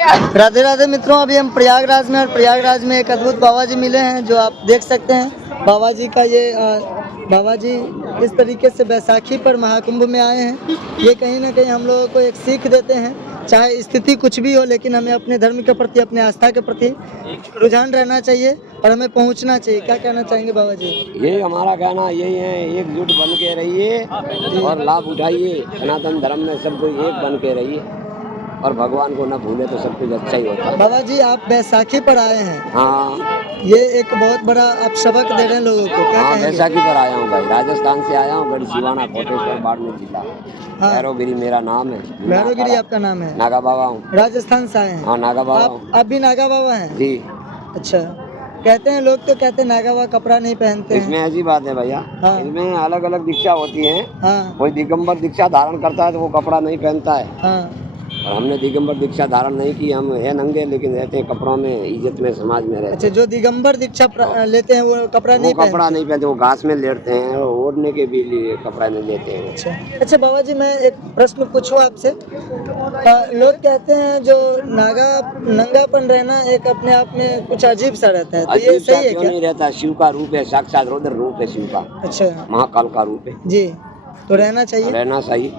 राधे राधे मित्रों, अभी हम प्रयागराज में, और प्रयागराज में एक अद्भुत बाबा जी मिले हैं जो आप देख सकते हैं। बाबा जी का ये बाबा जी इस तरीके से बैसाखी पर महाकुंभ में आए हैं। ये कहीं ना कहीं हम लोगों को एक सीख देते हैं, चाहे स्थिति कुछ भी हो, लेकिन हमें अपने धर्म के प्रति, अपने आस्था के प्रति रुझान रहना चाहिए और हमें पहुंचना चाहिए। क्या कहना चाहेंगे बाबा जी? यही हमारा कहना यही है, एकजुट बन के रहिए और लाभ उठाइए। सनातन धर्म में सब कोई एक बन के रहिए और भगवान को न भूले तो सब कुछ अच्छा ही होता है। बाबा जी आप बैसाखी पर आए हैं, हाँ, ये एक बहुत बड़ा आप सबक दे रहे हैं लोगों को, क्या हाँ, कहेंगे? बैसाखी पर आया हूँ भाई, राजस्थान से आया हूँ, गढ़ सिवाना, कोटेश्वर, बाड़मेर जिला। हाँ। भैरवगिरी मेरा नाम है। भैरवगिरी आपका नाम है? नागा बाबा हूँ। राजस्थान से आए हैं? हाँ, नागा बाबा हूँ। आप भी नागा बाबा हैं? जी। अच्छा, कहते हैं लोग, तो कहते हैं नागा बाबा कपड़ा नहीं पहनते हैं। इसमें ऐसी बात है भैया, हाँ। इसमें अलग अलग दीक्षा होती है। हाँ कोई दिगंबर दीक्षा धारण करता है तो वो कपड़ा नहीं पहनता है, हाँ। और हमने दिगंबर दीक्षा धारण नहीं की। हम है नंगे, लेकिन रहते हैं कपड़ों में, इज्जत में, समाज में रहते अच्छा, हैं। जो दिगंबर दीक्षा लेते हैं वो कपड़ा वो नहीं कपड़ा पहनते? नहीं पहनते, वो घास में लेटते हैं और ओढ़ने के भी लिए कपड़ा नहीं लेते हैं। अच्छा अच्छा बाबा जी, मैं एक प्रश्न पूछूं आपसे। लोग कहते हैं जो नंगापन रहना एक अपने आप में कुछ अजीब सा रहता है, तो ये अजीब सा सही है क्यों क्या? नहीं रहता? शिव का रूप है, साक्षात रुद्र रूप है शिव का, अच्छा महाकाल का रूप है जी, तो रहना चाहिए। रहना चाहिए।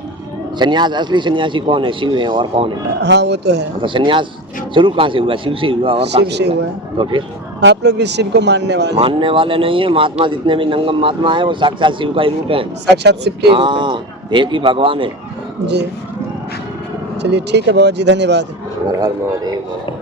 सन्यास, असली सन्यासी कौन है? शिव है, और कौन है? हाँ वो तो है। तो सन्यास शुरू कहाँ से हुआ? शिव से हुआ, और कहाँ शिव से से हुआ? हुआ है। तो फिर आप लोग भी शिव को मानने वाले? नहीं है। महात्मा जितने भी नंगम महात्मा है वो साक्षात शिव का ही रूप है। साक्षात शिव के ही रूप हाँ, एक ही भगवान है। है जी। चलिए ठीक है बाबा जी, धन्यवाद। हर हर महादेव।